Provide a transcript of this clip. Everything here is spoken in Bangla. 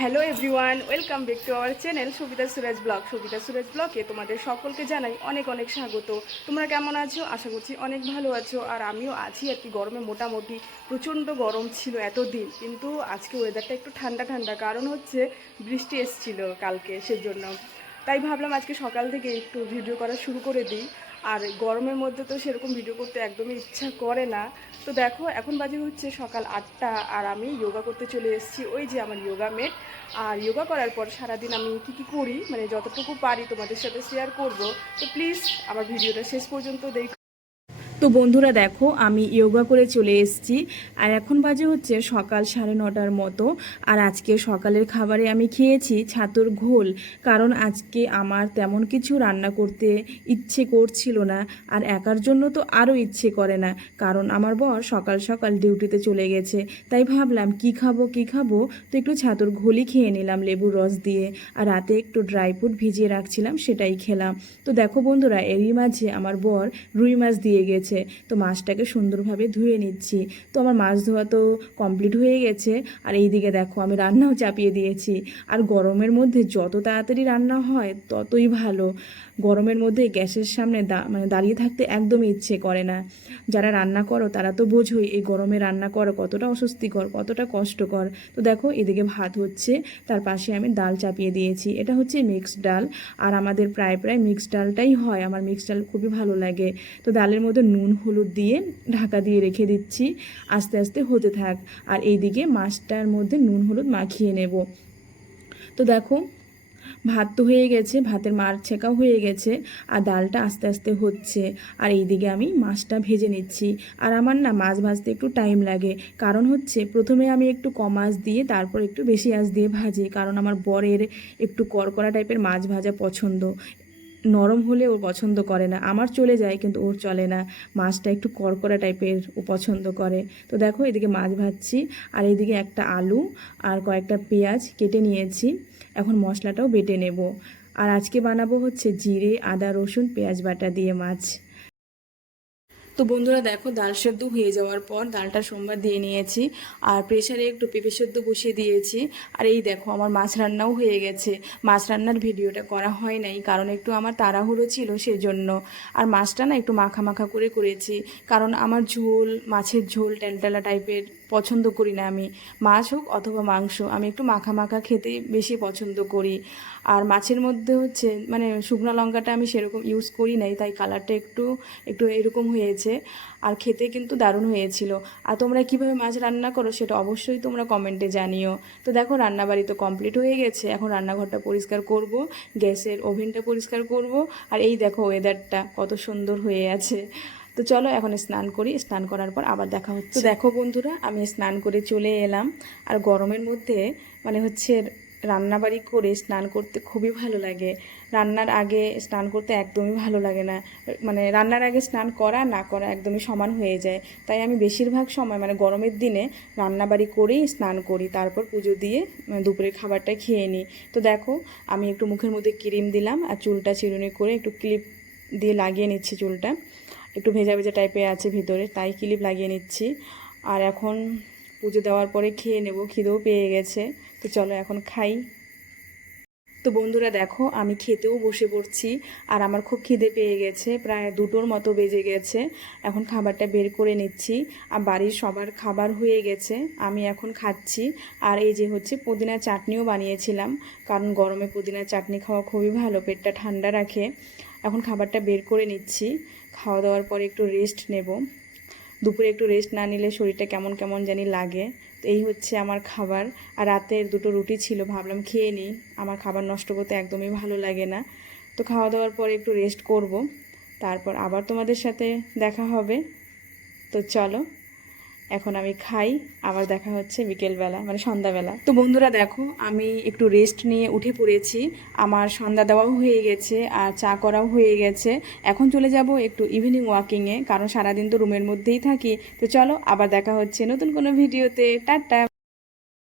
Hello everyone, welcome back to our channel Sabita Suraj blog. Sabita Suraj ব্লগে তোমাদের সকলকে জানাই অনেক অনেক স্বাগত। তোমরা কেমন আছো? আশা করছি অনেক ভালো আছো। আর আমিও আছি আর কি, গরমে মোটামুটি প্রচণ্ড গরম ছিল এতদিন, কিন্তু আজকে ওয়েদারটা একটু ঠান্ডা ঠান্ডা, কারণ হচ্ছে বৃষ্টি এসেছিল কালকে, সেজন্য তাই ভাবলাম আজকে সকাল থেকে একটু ভিডিও করা শুরু করে দিই। আর গরমের মধ্যে তো সেরকম ভিডিও করতে একদমই ইচ্ছা করে না। তো দেখো এখন বাজে হচ্ছে সকাল 8টা, আর আমি যোগা করতে চলে এসেছি। ওই যে আমার যোগা মেট। আর যোগা করার পর সারাদিন আমি কী করি, মানে যতটুকু পারি তোমাদের সাথে শেয়ার করব। তো প্লিজ আমার ভিডিওটা শেষ পর্যন্ত দেখো। তো বন্ধুরা দেখো, আমি যোগা করে চলে এসেছি। আর এখন বাজে হচ্ছে সকাল 9:30টার মতো। আর আজকে সকালের খাবারে আমি খেয়েছি ছাতুর ঘোল, কারণ আজকে আমার তেমন কিছু রান্না করতে ইচ্ছে করছিল না। আর একার জন্য তো আরও ইচ্ছে করে না, কারণ আমার বর সকাল সকাল ডিউটিতে চলে গেছে। তাই ভাবলাম কি খাবো, তো একটু ছাতুর ঘোলই খেয়ে নিলাম লেবুর রস দিয়ে। আর রাতে একটু ড্রাই ফ্রুট ভিজিয়ে রাখছিলাম, সেটাই খেলাম। তো দেখো বন্ধুরা, এরই মাঝে আমার বর রুই মাছ দিয়ে গেছে। তো মাছটাকে সুন্দরভাবে ধুয়ে নিচ্ছি। তো আমার মাছ ধোয়া তো কমপ্লিট হয়ে গেছে। আর এই দিকে দেখো আমি রান্নাও চাপিয়ে দিয়েছি। আর গরমের মধ্যে যত তাড়াতাড়ি রান্না হয় ততই ভালো। গরমের মধ্যে গ্যাসের সামনে দাঁড়িয়ে থাকতে একদমই ইচ্ছে করে না। যারা রান্না করো তারা তো বোঝোই এই গরমে রান্না করো কতটা অস্বস্তিকর, কতটা কষ্টকর। তো দেখো এদিকে ভাত হচ্ছে, তার পাশে আমি ডাল চাপিয়ে দিয়েছি। এটা হচ্ছে মিক্সড ডাল। আর আমাদের প্রায় মিক্সড ডালটাই হয়, আমার মিক্সড ডাল খুবই ভালো লাগে। তো ডালের মধ্যে নুন হলুদ দিয়ে ঢাকা দিয়ে রেখে দিচ্ছি, আস্তে আস্তে হতে থাক। আর এইদিকে মাছটার মধ্যে নুন হলুদ মাখিয়ে নেব। তো দেখো ভাত তো হয়ে গেছে, ভাতের মার ছেঁকাও হয়ে গেছে, আর ডালটা আস্তে আস্তে হচ্ছে। আর এইদিকে আমি মাছটা ভেজে নিচ্ছি। আর আমার না মাছ ভাজতে একটু টাইম লাগে, কারণ হচ্ছে প্রথমে আমি একটু কম আঁচ দিয়ে তারপর একটু বেশি আঁচ দিয়ে ভাজি, কারণ আমার বরের একটু কড়কড়া টাইপের মাছ ভাজা পছন্দ। নরম হলে ও পছন্দ করে না, আমার চলে যায় কিন্তু ওর চলে না। মাছটা একটু কড়কড়া টাইপের ও পছন্দ করে। তো দেখো এদিকে মাছ ভাজছি, আর এইদিকে একটা আলু আর কয়েকটা পেঁয়াজ কেটে নিয়েছি। এখন মশলাটাও বেটে নেব। আর আজকে বানাবো হচ্ছে জিরে আদা রসুন পেঁয়াজ বাটা দিয়ে মাছ। তো বন্ধুরা দেখো, ডাল সেদ্ধ হয়ে যাওয়ার পর ডালটা সোমবার দিয়ে নিয়েছি, আর প্রেশারে একটু পেঁপে সেদ্ধ বসিয়ে দিয়েছি। আর এই দেখো আমার মাছ রান্নাও হয়ে গেছে। মাছ রান্নার ভিডিওটা করা হয় নাই, কারণ একটু আমার তাড়াহুড়ো ছিল সেজন্য। আর মাছটা না একটু মাখা মাখা করে করেছি, কারণ আমার ঝোল, মাছের ঝোল টেলটেলা টাইপের পছন্দ করি না আমি। মাছ হোক অথবা মাংস, আমি একটু মাখা মাখা খেতে বেশি পছন্দ করি। আর মাছের মধ্যে হচ্ছে মানে শুকনো লঙ্কাটা আমি সেরকম ইউজ করি নাই, তাই কালারটা একটু একটু এরকম হয়েছে। আর খেতে কিন্তু দারুণ হয়েছিল। আর তোমরা কীভাবে মাছ রান্না করো সেটা অবশ্যই তোমরা কমেন্টে জানিও। তো দেখো রান্নাবাড়ি তো কমপ্লিট হয়ে গেছে, এখন রান্নাঘরটা পরিষ্কার করব, গ্যাসের ওভেনটা পরিষ্কার করব। আর এই দেখো ওয়েদারটা কত সুন্দর হয়ে আছে। তো চলো এখন স্নান করি, স্নান করার পর আবার দেখা হচ্ছে। তো দেখো বন্ধুরা, আমি স্নান করে চলে এলাম। আর গরমের মধ্যে মানে হচ্ছে রান্নাবাড়ি করে স্নান করতে খুবই ভালো লাগে। রান্নার আগে স্নান করতে একদমই ভালো লাগে না, মানে রান্নার আগে স্নান করা না করা একদমই সমান হয়ে যায়। তাই আমি বেশিরভাগ সময় মানে গরমের দিনে রান্নাবাড়ি করেই স্নান করি, তারপর পুজো দিয়ে দুপুরের খাবারটা খেয়ে নিই। তো দেখো আমি একটু মুখের মধ্যে ক্রিম দিলাম, আর চুলটা চিরুনি করে একটু ক্লিপ দিয়ে লাগিয়ে নিচ্ছি। চুলটা একটু ভেজা ভেজা টাইপের আছে ভিতরে, তাই ক্লিপ লাগিয়ে নিচ্ছি। আর এখন পুজো দেওয়ার পরে খেয়ে নেব, খিদেও পেয়ে গেছে। তো চলো এখন খাই। তো বন্ধুরা দেখো আমি খেতেও বসে পড়ছি। আর আমার খুব খিদে পেয়ে গেছে, প্রায় 2টোর মতো বেজে গেছে। এখন খাবারটা বের করে নিচ্ছি। আর বাড়ির সবার খাবার হয়ে গেছে, আমি এখন খাচ্ছি। আর এই যে হচ্ছে পুদিনার চাটনিও বানিয়েছিলাম, কারণ গরমে পুদিনার চাটনি খাওয়া খুবই ভালো, পেটটা ঠান্ডা রাখে। এখন খাবারটা বের করে নিচ্ছি। খাওয়া দাওয়ার পরে একটু রেস্ট নেব। দুপুরে একটু রেস্ট না নিলে শরীরটা কেমন কেমন জানি লাগে। তো এই হচ্ছে আমার খাবার। আর রাতের 2টো রুটি ছিল, ভাবলাম খেয়ে নিই, আমার খাবার নষ্ট করতে একদমই ভালো লাগে না। তো খাওয়া দাওয়ার পরে একটু রেস্ট করব, তারপর আবার তোমাদের সাথে দেখা হবে। তো চলো এখন আমি খাই, আবার দেখা হচ্ছে বিকেলবেলা মানে সন্ধ্যাবেলা। তো বন্ধুরা দেখো আমি একটু রেস্ট নিয়ে উঠে পড়েছি। আমার সন্ধ্যা দেওয়াও হয়ে গেছে, আর চা করাও হয়ে গেছে। এখন চলে যাব একটু ইভিনিং ওয়াকিংয়ে, কারণ সারাদিন তো রুমের মধ্যেই থাকি। তো চলো আবার দেখা হচ্ছে নতুন কোনো ভিডিওতে। টাটা।